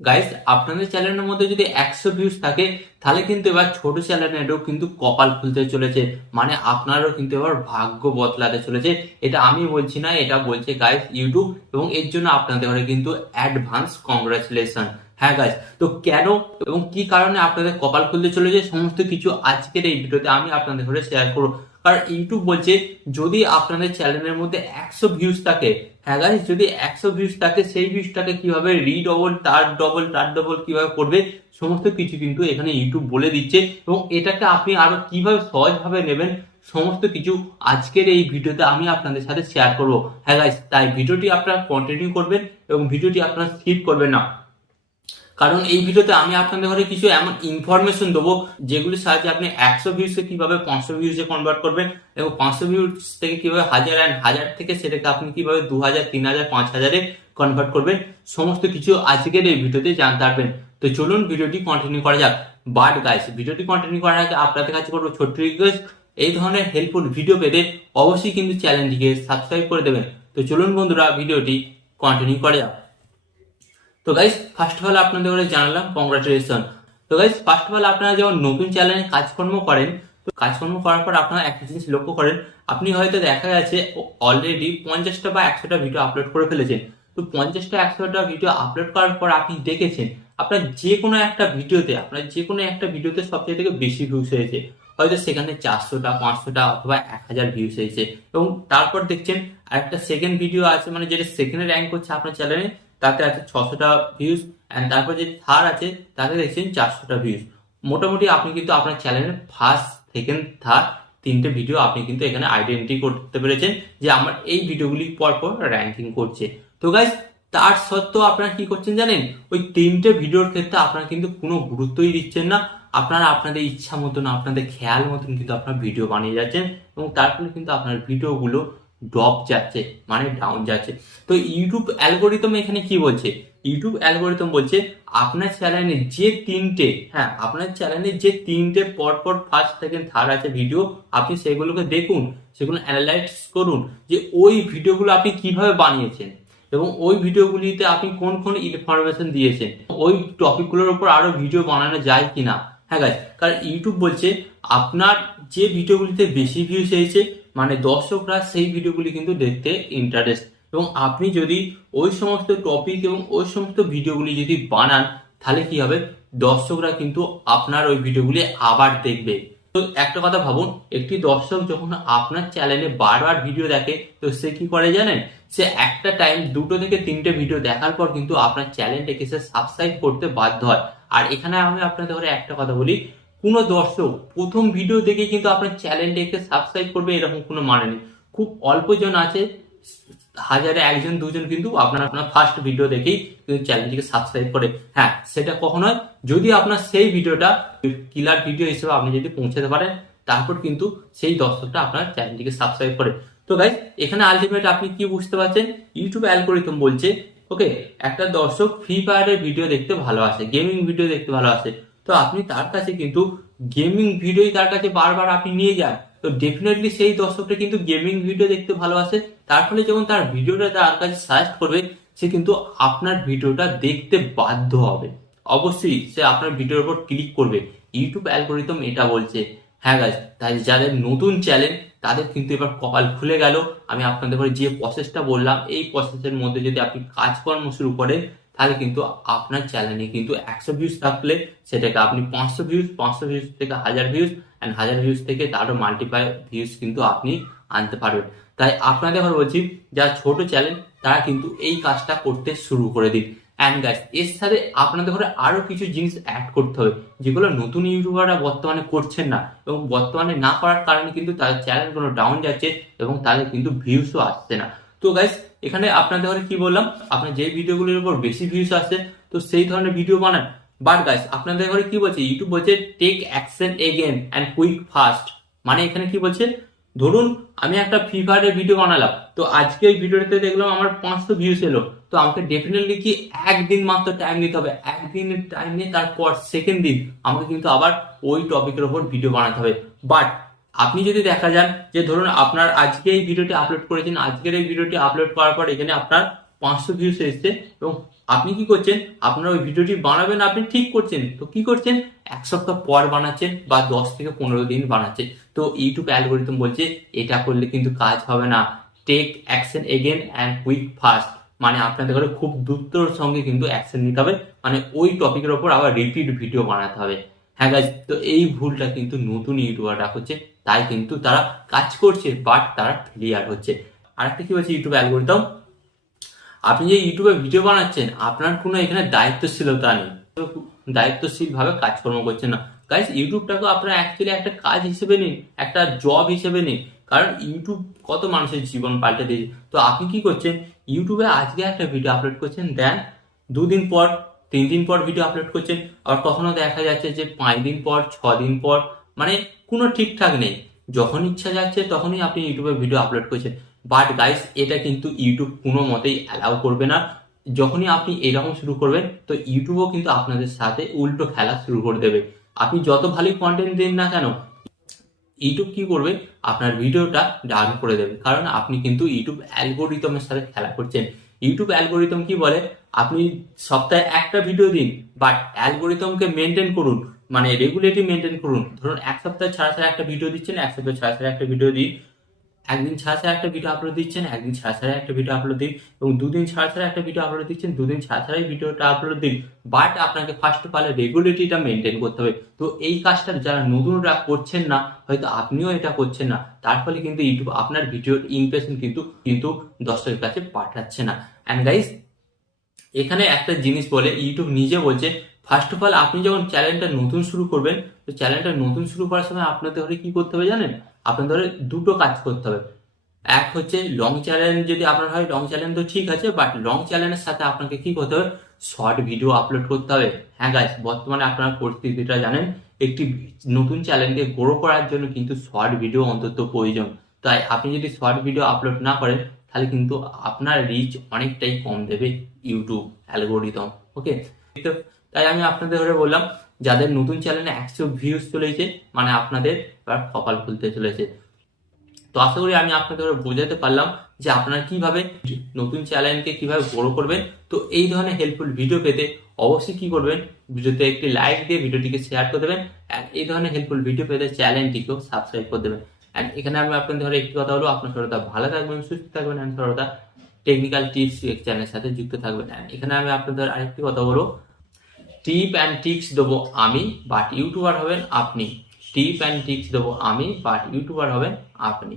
Guys, আপনাদের চ্যানেলের মধ্যে যদি 100 ভিউজ থাকে তাহলে কিন্তু এবার ছোট চ্যানেলেরও কিন্তু কপাল খুলতে চলেছে, মানে আপনারও কিন্তু এবার ভাগ্য বদলাতে চলেছে। এটা আমি বলছি না, এটা বলছে গাইস ইউটিউব, এবং এর জন্য আপনাদের ঘরে কিন্তু অ্যাডভান্স কংগ্রাচুলেশন। হ্যাঁ গাইস, তো কেন এবং কি কারণে আপনাদের কপাল খুলতে চলেছে সমস্ত কিছু আজকের এই ভিডিওতে আমি আপনাদের ঘরে শেয়ার করবো। কারণ ইউটিউব বলছে যদি আপনাদের চ্যানেলের মধ্যে 100 ভিউজ থাকে, হ্যাঁ গাইস, যদি 100 ভিউজ থাকে সেই ভিউজটাকে কিভাবে রিডবল তার ডবল কিভাবে করবে সমস্ত কিছু কিন্তু এখানে ইউটিউব বলে দিচ্ছে, এবং এটাকে আপনি আরো কিভাবে সহজভাবে নেবেন সমস্ত কিছু আজকের এই ভিডিওতে আমি আপনাদের সাথে শেয়ার করব। হ্যাঁ গাইস, তাই ভিডিওটি আপনারা কন্টিনিউ করবেন এবং ভিডিওটি আপনারা স্কিপ করবেন না, কারণ এই ভিডিওতে আমি আপনাদের ঘরে কিছু এমন ইনফরমেশন দেবো যেগুলির সাহায্যে আপনি 100 ভিউজকে কিভাবে 500 ভিউজে কনভার্ট করবেন, এবং 500 ভিউজ থেকে কিভাবে 1000 অ্যান্ড 1000 থেকে সেটাকে আপনি কিভাবে 2000, 3000, 5000-এ কনভার্ট করবেন সমস্ত কিছু আজকের এই ভিডিওতে জানতে পারবেন। তো চলুন ভিডিওটি কন্টিনিউ করা যাক। বাট গাইস, ভিডিওটি কন্টিনিউ করার আগে আপনাদের কাছে করবো ছোট্ট রিকোয়েস্ট, এই ধরনের হেল্পফুল ভিডিও পেতে অবশ্যই কিন্তু চ্যানেলটিকে সাবস্ক্রাইব করে দেবেন। তো চলুন বন্ধুরা ভিডিওটি কন্টিনিউ করা যাক। তো গাইস, ফার্স্ট অফ অল আপনাদের জানালাম কংগ্রাচুলেশন। তো গাইস, ফার্স্ট অফ অল আপনারা যখন নতুন চ্যানেলে কাজকর্ম করেন, তো কাজকর্ম করার পর আপনারা একটা জিনিস লক্ষ্য করেন, আপনি হয়তো দেখা যাচ্ছে অলরেডি 50টা বা 100টা ভিডিও আপলোড করে ফেলেছেন। তো 50টা 100টা ভিডিও আপলোড করার পর আপনি দেখেছেন আপনার যে কোনো একটা ভিডিওতে সবচেয়ে থেকে বেশি ভিউজ হয়েছে, হয়তো সেখানে 400টা, 500টা অথবা 1000 ভিউজ হয়েছে, এবং তারপর দেখছেন আরেকটা সেকেন্ড ভিডিও আছে, মানে যেটা সেকেন্ড র্যাঙ্ক করছে আপনার চ্যানেলে, তাতে আছে 600টা ভিউজ, এন্ড তারপর যে থার্ড আছে তাতে দেখছেন 400টা ভিউজ। মোটামুটি আপনি কিন্তু আপনার চ্যানেলের ফার্স্ট, সেকেন্ড, থার্ড তিনটে ভিডিও আপনি কিন্তু এখানে আইডেন্টি করতে পেরেছেন যে আমার এই ভিডিওগুলি পরপর র্যাঙ্কিং করছে। তো গাইস, তার সত্ত্বেও আপনারা কি করছেন জানেন, ওই তিনটে ভিডিওর ক্ষেত্রে আপনারা কিন্তু কোনো গুরুত্বই দিচ্ছেন না। আপনারা আপনাদের ইচ্ছা মতন, আপনাদের খেয়াল মতন কিন্তু আপনার ভিডিও বানিয়ে যাচ্ছেন, এবং তার ফলে কিন্তু আপনার ভিডিওগুলো ড্রপ যাচ্ছে, মানে ডাউন যাচ্ছে। তো ইউটিউব অ্যালগোরিদম এখানে কি বলছে, ইউটিউব অ্যালগোরিদম বলছে আপনার চ্যানেলে যে তিনটে পরপর ফার্স্ট, সেকেন্ড, থার্ড আছে ভিডিও, আপনি সেগুলোকে দেখুন, সেগুলো অ্যানালাইজ করুন যে ওই ভিডিওগুলো আপনি কিভাবে বানিয়েছেন, এবং ওই ভিডিওগুলিতে আপনি কোন কোন ইনফরমেশন দিয়েছেন, ওই টপিকগুলোর উপর আরো ভিডিও বানানো যায় কিনা। হ্যাঁ গাইস, কারণ ইউটিউব বলছে আপনার যে ভিডিওগুলিতে বেশি ভিউজ হয়েছে, মানে দর্শকরা সেই ভিডিওগুলি কিন্তু দেখতে ইন্টারেস্ট, এবং আপনি যদি ওই সমস্ত টপিক এবং ওই সমস্ত ভিডিওগুলি যদি বানান তাহলে কি হবে, দর্শকরা কিন্তু আপনার ওই ভিডিওগুলি আবার দেখবে। তো একটা কথা ভাবুন, একটি দর্শক যখন আপনার চ্যানেলে বারবার ভিডিও দেখে, তো সে কি করে জানেন, সে একটা টাইম 2 থেকে 3টে ভিডিও দেখার পর কিন্তু আপনার চ্যানেলটাকে সে সাবস্ক্রাইব করতে বাধ্য হয়। আর এখানে আমি আপনাদের ঘরে একটা কথা বলি, কোনো দর্শক প্রথম ভিডিও দেখে কিন্তু আপনার চ্যানেলটাকে সাবস্ক্রাইব করবে এরকম কোনো মানে নেই। খুব অল্প জন আছে, হাজারে 1জন 2জন কিন্তু আপনার ফার্স্ট ভিডিও দেখেই কিন্তু চ্যানেলটিকে সাবস্ক্রাইব করে। হ্যাঁ, সেটা কখন হয়, যদি আপনার সেই ভিডিওটা কিলার ভিডিও হিসেবে আপনি যদি পৌঁছাতে পারেন, তারপর কিন্তু সেই দর্শকটা আপনার চ্যানেলটিকে সাবস্ক্রাইব করে। তো গাইস, এখানে আলটিমেট আপনি কি বুঝতে পারছেন, ইউটিউব অ্যালগোরিদম বলছে ওকে, একটা দর্শক ফ্রি ফায়ারের ভিডিও দেখতে ভালোবাসে, গেমিং ভিডিও দেখতে ভালোবাসে, তো আপনি তার কাছে কিন্তু গেমিং ভিডিওই তার কাছে বারবার আপনি নিয়ে যান, তো ডেফিনেটলি সেই দর্শকটা কিন্তু গেমিং ভিডিও দেখতে ভালোবাসে। তার ফলে যখন তার ভিডিওটা তার কাছে সাজেস্ট করবে, সে কিন্তু আপনার ভিডিওটা দেখতে বাধ্য হবে, অবশ্যই সে আপনার ভিডিওর উপর ক্লিক করবে। ইউটিউব অ্যালগোরিদম এটা বলছে। হ্যাঁ গাইস, তাই যাদের নতুন চ্যানেল তাদের কিন্তু এবার কপাল খুলে গেল। আমি আপনাদের যে প্রসেসটা বললাম, এই প্রসেসের মধ্যে যদি আপনি কাজকর্ম শুরু করেন, তাহলে কিন্তু আপনার চ্যানেলে কিন্তু 100 ভিউজ থাকলে সেটাকে আপনি 500 ভিউজ, 500 ভিউজ থেকে 1000 ভিউজ, অ্যান্ড 1000 ভিউজ থেকে তারও মাল্টিপ্লাই ভিউজ কিন্তু আপনি আনতে পারবেন। তাই আপনাদের এবার বলছি, যারা ছোট চ্যানেল তারা কিন্তু এই কাজটা করতে শুরু করে দিন। অ্যান্ড গাইস, এর সাথে আপনাদের ঘরে আরো কিছু জিনিস অ্যাড করতে হবে, যেগুলো নতুন ইউটিউবাররা বর্তমানে করছেন না, এবং বর্তমানে না করার কারণে কিন্তু তাদের চ্যানেলগুলো ডাউন যাচ্ছে, এবং তাদের কিন্তু ভিউসও আসছে না। তো গাইস, এখানে আপনাদের ঘরে কি বললাম, আপনার যে ভিডিওগুলোর উপর বেশি ভিউস আসছে, তো সেই ধরনের ভিডিও বানান। বাট গাইস, আপনাদের ঘরে কি বলছে, ইউটিউব বলছে take action again and quick fast. মানে এখানে কি বলছে, ধরুন আমি একটা ফ্রি ফায়ারের ভিডিও বানালাম, তো আজকে এই ভিডিওতে দেখলাম আমার 500 ভিউস এলো, তো আমাকে ডেফিনেটলি কি একদিন মাত্র টাইম নিতে হবে, একদিনের টাইম নিয়ে তারপর সেকেন্ড দিন আমাকে কিন্তু আবার ওই টপিকের উপর ভিডিও বানাতে হবে। বাট আপনি যদি দেখা যান যে ধরুন আপনার আজকে এই ভিডিওটি আপলোড করেছেন, আজকের এই ভিডিওটি আপলোড করার পর এখানে আপনার 500 ভিউস এসেছে, এবং আপনি কি করছেন, আপনার ওই ভিডিওটি বানাবেন, আপনি ঠিক করছেন, তো কি করছেন, 1 সপ্তাহ পর বানাচ্ছেন বা 10 থেকে 15 দিন বানাচ্ছেন। তো ইউটিউব অ্যালগোরিদম বলছে এটা করলে কিন্তু কাজ হবে না, take action again and quick fast, মানে আপনাদের ঘরে খুব দ্রুতর সঙ্গে কিন্তু অ্যাকশন নিতে হবে, মানে ওই টপিকের ওপর আবার রিপিট ভিডিও বানাতে হবে। হ্যাঁ গাইজ, তো এই ভুলটা কিন্তু নতুন ইউটিউবাররা করছে, তাই কিন্তু তারা কাজ করছে বাট তারা ফেলিয়ার হচ্ছে। আরেকটা কি বলছে ইউটিউব অ্যালগোরিদম, আপনি যে ইউটিউবে ভিডিও বানাচ্ছেন আপনার কোনো এখানে দায়িত্বশীলতা নেই, দায়িত্বশীল ভাবে কাজকর্ম করছেন না। গাইস, ইউটিউবটাকে আপনারা অ্যাকচুয়ালি একটা কাজ হিসেবে নিন, একটা জব হিসেবে নিন, কারণ ইউটিউব কত মানুষের জীবন পাল্টে দিয়েছে। তো আপনি কি করছেন, ইউটিউবে আজকে একটা ভিডিও আপলোড করছেন, দেন 2 দিন পর 3 দিন পর ভিডিও আপলোড করছেন, আবার কখনো দেখা যাচ্ছে যে 5 দিন পর 6 দিন পর, মানে কোনো ঠিকঠাক নেই, যখন ইচ্ছা যাচ্ছে তখনই আপনি ইউটিউবে ভিডিও আপলোড করছেন। বাট গাইস, এটা কিন্তু ইউটিউব কোনো মতেই অ্যালাউ করবে না। যখনই আপনি এরকম শুরু করবেন তো ইউটিউবও কিন্তু আপনাদের সাথে উল্টো খেলা শুরু করে দেবে। আপনি যত ভালোই কন্টেন্ট দিন না কেন, ইউটিউব কি করবে, আপনার ভিডিওটা ডাউন করে দেবে, কারণ আপনি কিন্তু ইউটিউব অ্যালগোরিদমের সাথে খেলা করছেন। ইউটিউব অ্যালগোরিদম কি বলে, আপনি সপ্তাহে একটা ভিডিও দিন, বাট অ্যালগোরিদমকে মেনটেন করুন, মানে রেগুলেটরি মেনটেন করুন। ধরুন 1 সপ্তাহ ছাড়া ছাড়া একটা ভিডিও দিচ্ছেন, 1 সপ্তাহ ছাড়া ছাড়া একটা ভিডিও দিন, একদিন ছাড়া ছাড়া একটা ভিডিও আপলোড দিচ্ছেন, একদিন ছাড়া ছাড়া একটা ভিডিও আপলোড দিন, এবং 2 দিন ছাড়া ছাড়া একটা ভিডিও আপলোড দিচ্ছেন, 2 দিন ছাড়া ছাড়াই ভিডিওটা আপলোড দিন। বাট আপনাকে ফার্স্ট অফ অল রেগুলেটরিটা মেনটেন করতে হবে। তো এই কাজটা যারা নতুনরা করছেন না, হয়তো আপনিও এটা করছেন না, তার ফলে কিন্তু ইউটিউব আপনার ভিডিওর ইমপ্রেশন কিন্তু কিন্তু দর্শকের কাছে পাঠাচ্ছে না। অ্যান্ড গাইস, এখানে একটা জিনিস বলে, ইউটিউব নিজে বলছে, ফার্স্ট অফ অল আপনি যখন চ্যানেলটা নতুন শুরু করবেন, তো চ্যানেলটা নতুন শুরু করার সময় আপনাদের ধরে কি করতে হবে জানেন, আপনাদের ধরে দুটো কাজ করতে হবে। এক হচ্ছে লং চ্যানেল, যদি আপনার হয় লং চ্যানেল তো ঠিক আছে, বাট লং চ্যানেলের সাথে আপনাকে কি করতে হবে, শর্ট ভিডিও আপলোড করতে হবে। হ্যাঁ গাইস, বর্তমানে আপনারা পরিস্থিতিটা জানেন, একটি নতুন চ্যানেলকে গ্রো করার জন্য কিন্তু শর্ট ভিডিও অন্তত প্রয়োজন। তাই আপনি যদি শর্ট ভিডিও আপলোড না করেন, তাহলে কিন্তু আপনার রিচ অনেকটাই কম দেবে ইউটিউব অ্যালগোরিদম। ওকে, তো তাই আমি আপনাদের ধরে বললাম, যাদের নতুন চ্যানেলে 100 ভিউজ চলেছে, মানে আপনাদের এবার কপাল খুলতে চলেছে। তো আশা করি আমি আপনাদের বোঝাতে পারলাম যে আপনারা কিভাবে নতুন চ্যানেলকে কিভাবে বড় করবেন। তো এই ধরনের হেল্পফুল ভিডিও পেতে অবশ্যই কি করবেন, ভিডিওতে একটি লাইক দিয়ে ভিডিওটিকে শেয়ার করে দেবেন, আর এই ধরনের হেল্পফুল ভিডিও পেতে চ্যানেলটিকেও সাবস্ক্রাইব করে দেবেন। আর এখানে আমি আপনাদের ধরে একটি কথা বলবো, আপনার সর্বদা ভালো থাকবেন, সুস্থ থাকবেন, আর সর্বদা টেকনিক্যাল টিপস চ্যানেলের সাথে যুক্ত থাকবেন। আর এখানে আমি আপনাদের আরেকটি কথা বলবো, টিপ অ্যান্ড টিক্স দেবো আমি, বাট ইউটিউবার হবেন আপনি। টিপ অ্যান্ড টিক্স দেবো আমি, বাট ইউটিউবার হবেন আপনি।